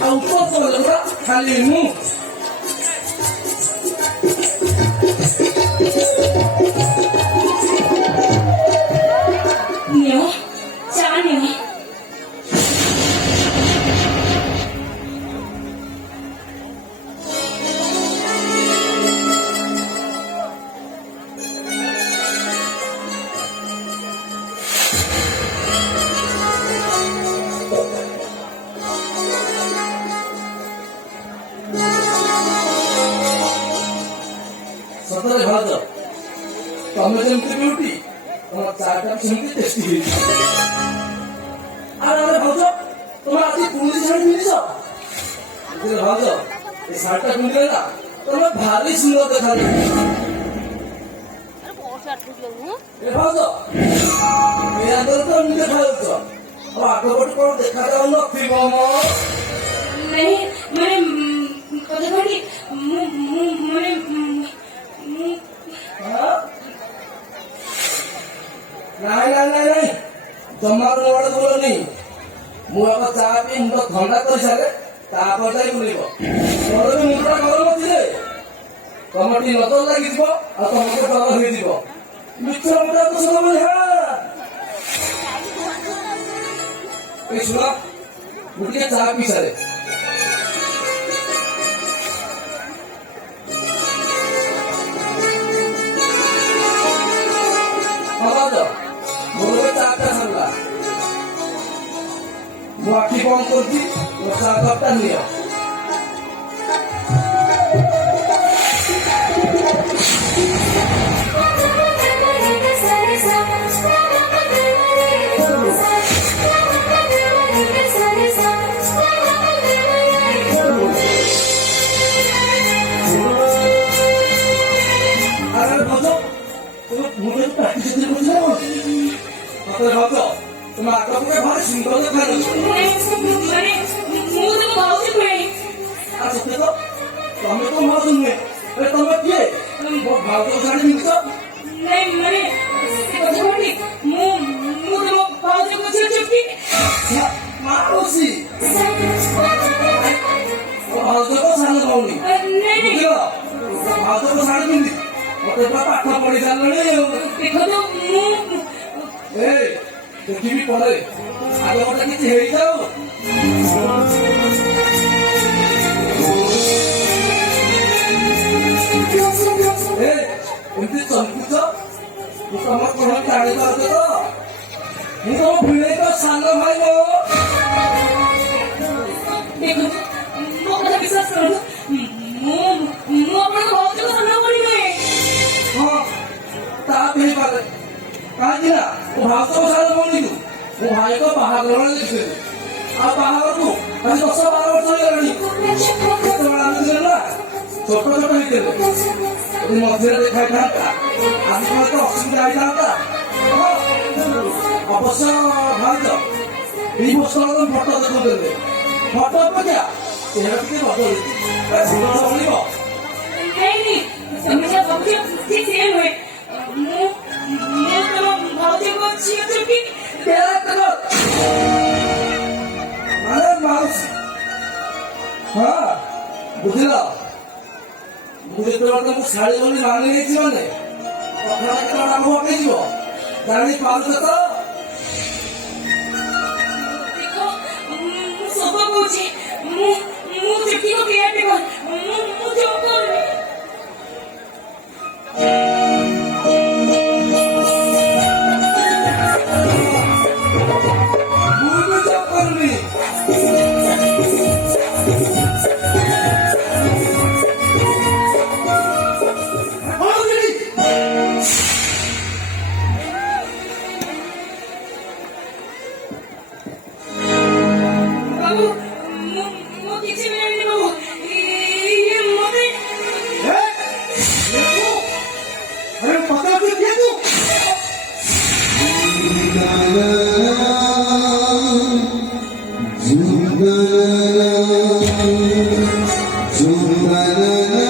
autotolera kalimu. Nio, jangan Nio. सतरे भाज तमे जेमती ब्यूटी तम चाटा सेमती टेस्टी हे अरे अरे भाज तुम आज पुलिस शाड़ी मिलिस बुझले भाज ए शार्टटा पिंधिले ना तमे भारी सुंदर देखा अरे बहुत सारा ठुक लगू ए भाज ए आदर तो मुझे खाउछ अब आगे बट कोन देखा जाउ न थिबो म नहीं मैंने पता थोड़ी मैंने ନାଇଁ ନାଇଁ ନାଇଁ ନାଇଁ ଜମାରୁ ମୋ ଆଡେ ବୁଲନି ମୁଁ ଆଗ ଚା ପିଇ ମୁଣ୍ଡ ଥଣ୍ଡା କରିସାରେ ତାପରେ ଯାଇ ବୁଲିବ ମୋର ବି ମୁଣ୍ଡଟା ଗରମ ଥିଲେ ତମ ଟିକେ ନଜର ଲାଗିଯିବ ଆଉ ତମକୁ ଡର ହେଇଯିବ ମିଛ ମୁଣ୍ଡା ତ ଶୁଣ ବୋଲି ଏଇ ଶୁଣ ମୁଁ ଟିକେ ଚା ପିଇ ସାରେ ମୋର ଚାଟା ସରିଲା ମୁଁ ଆଖି ବନ୍ଦ କରୁଛି ମୋ ଚା କପଟା ନିଅ ଆରେ ଭଜ ମୁଁ ତ ପ୍ରାକ୍ଟିସ କରୁଛି ନା सतरे भाज तुम आगे पुगे भारी सुंदर देखा मैंने मुंह तो बहुत ही बड़ी आ सत्य तो तमे तो भाज नुहे अरे तमे किए मो भाज को साड़ी मिलछ नहीं मैंने पता थोड़ी मुंह तो बहुत ही कुछ चुपकी मारोसी भाज को साड़ी पाउनी नहीं भाज को साड़ी मिलि मते पूरा पाठ पढ़ी जालनी देखो तो मुंह ए देखिबी परे आगे गोटे किछि हेई जाऊ ए एमती चलपुछ तू तम कोन जाने पाउछ तो मु तो भिड़े तो सांग भाई मो देखो मो कथा विश्वास करो मु अपन बहुत को सामना करी गए हां ता भी पाले काजी ना वो भाव तो साल बोली तू वो भाई को बाहर लोने लिखे आ बाहर तू आज 10-12 वर्ष हो गलानी तो आने दिले ना छोट छोट ही देले ये मध्य देखा था आज तो असुविधा आई था अवश्य भाज এই বছর ফটো দেখো দেবে ফটো পড়া চেহারা থেকে বদল জীবন বলিব नहीं समझा बाबू ठीक से हुए मैं तो भाजी को छियो चुकी तेरा तक मारे माउस हाँ बुझला मुझे तो मतलब वो साड़ी वाली मांगने नहीं थी मैंने अपना कितना नाम हुआ नहीं जीवो जानी पाल तो देखो सब कुछ मु चुकी को किया देखो मु जो कर अरे पता तो क्या तू